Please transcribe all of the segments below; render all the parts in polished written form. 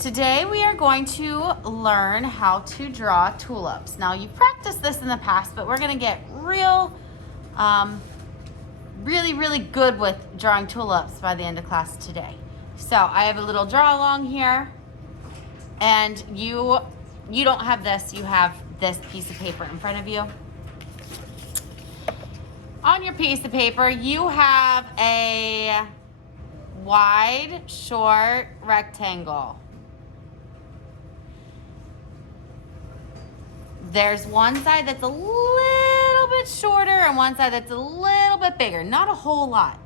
Today we are going to learn how to draw tulips. Now you've practiced this in the past, but we're going to get really good with drawing tulips by the end of class today. So I have a little draw along here, and you don't have this, you have this piece of paper in front of you. On your piece of paper, you have a wide, short rectangle. There's one side that's a little bit shorter and one side that's a little bit bigger, not a whole lot.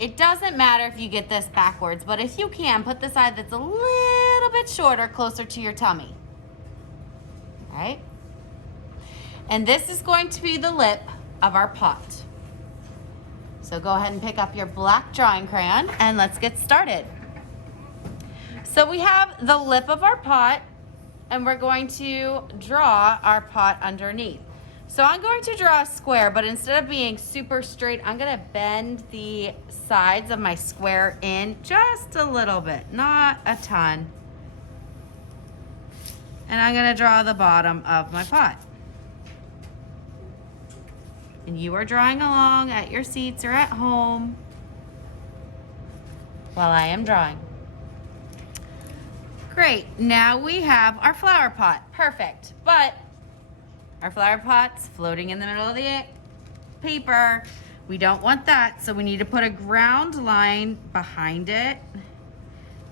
It doesn't matter if you get this backwards, but if you can, put the side that's a little bit shorter closer to your tummy. All right? And this is going to be the lip of our pot. So go ahead and pick up your black drawing crayon and let's get started. So we have the lip of our pot, and we're going to draw our pot underneath. So I'm going to draw a square, but instead of being super straight, I'm gonna bend the sides of my square in just a little bit, not a ton. And I'm gonna draw the bottom of my pot. And you are drawing along at your seats or at home while I am drawing. Great, now we have our flower pot, perfect. But our flower pot's floating in the middle of the paper. We don't want that, so we need to put a ground line behind it.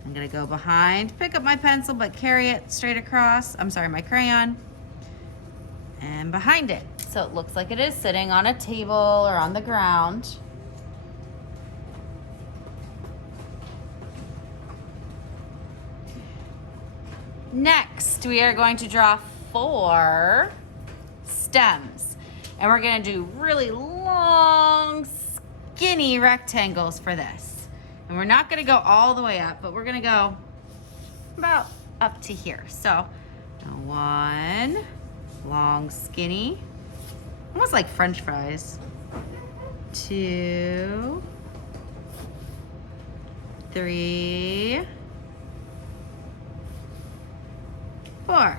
I'm gonna go behind, pick up my pencil, but carry it straight across. I'm sorry, my crayon. And behind it. So it looks like it is sitting on a table or on the ground. Next, we are going to draw 4 stems. And we're gonna do really long, skinny rectangles for this. And we're not gonna go all the way up, but we're gonna go about up to here. So, 1, long, skinny, almost like French fries. 2, 3, 4.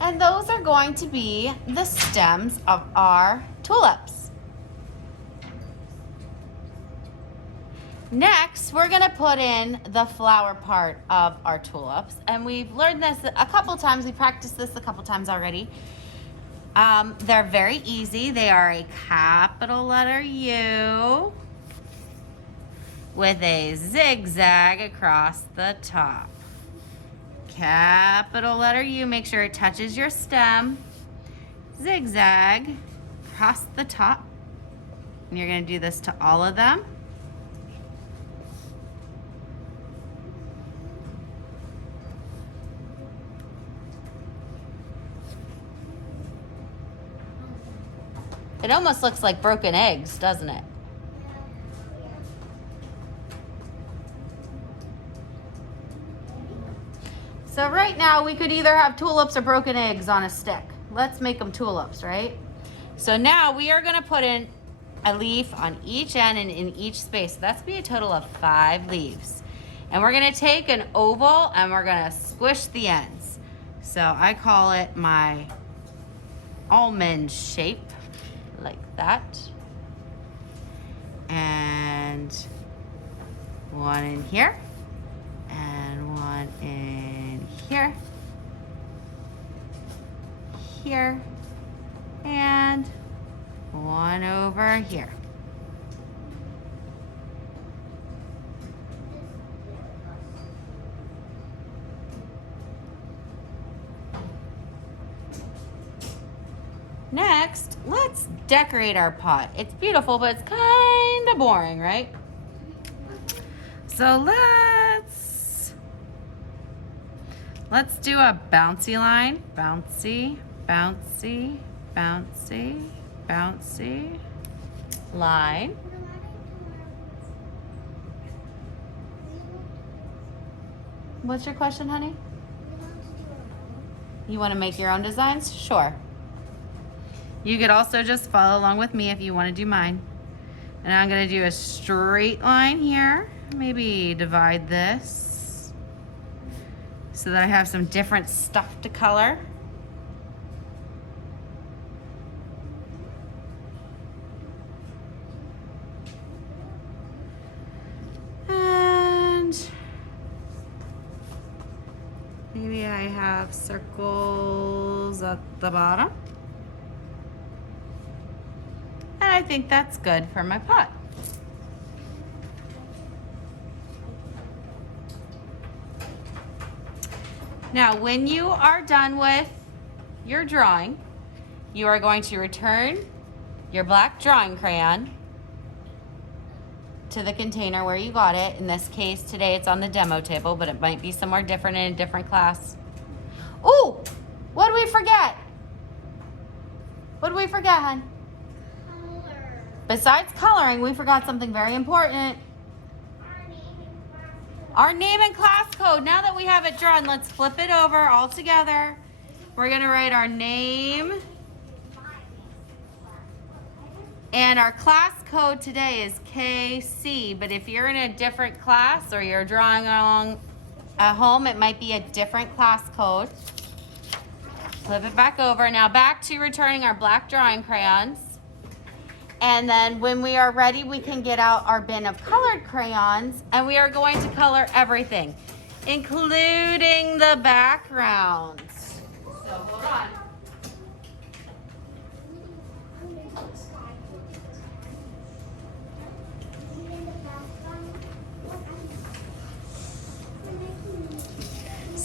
And those are going to be the stems of our tulips. Next, we're gonna put in the flower part of our tulips. And we've learned this a couple times. We practiced this a couple times already. They're very easy. They are a capital letter U with a zigzag across the top. Capital letter U, make sure it touches your stem. Zigzag across the top. And you're gonna do this to all of them. It almost looks like broken eggs, doesn't it? So right now we could either have tulips or broken eggs on a stick. Let's make them tulips, right? So now we are gonna put in a leaf on each end and in each space. So that's gonna be a total of 5 leaves. And we're gonna take an oval and we're gonna squish the ends. So I call it my almond shape, like that. And 1 in here, and 1 in here, here, and 1 over here. Next, let's decorate our pot. It's beautiful, but it's kind of boring, right? So let's do a bouncy line. Bouncy, bouncy, bouncy, bouncy line. What's your question, honey? You want to make your own designs? Sure. You could also just follow along with me if you want to do mine. And I'm going to do a straight line here. Maybe divide this so that I have some different stuff to color. Maybe I have circles at the bottom. And I think that's good for my pot. Now, when you are done with your drawing, you are going to return your black drawing crayon to the container where you got it. In this case, today it's on the demo table, but it might be somewhere different in a different class. Ooh, what did we forget? What did we forget, hon? Color. Besides coloring, we forgot something very important. Our name and class code. Now that we have it drawn, let's flip it over all together. We're gonna write our name. And our class code today is KC, but if you're in a different class or you're drawing along at home, it might be a different class code. Flip it back over. Now back to returning our black drawing crayons. And then when we are ready, we can get out our bin of colored crayons and we are going to color everything, including the backgrounds. So hold on.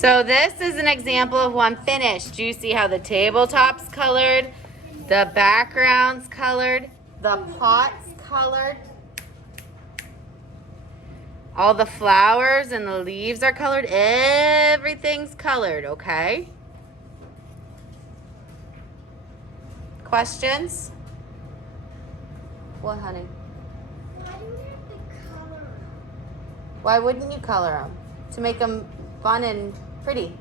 So this is an example of one finished. Do you see how the tabletop's colored, the background's colored, the pot's colored, all the flowers and the leaves are colored, everything's colored, okay? Questions? What, honey? Why do we have to color them? Why wouldn't you color them? To make them fun and pretty.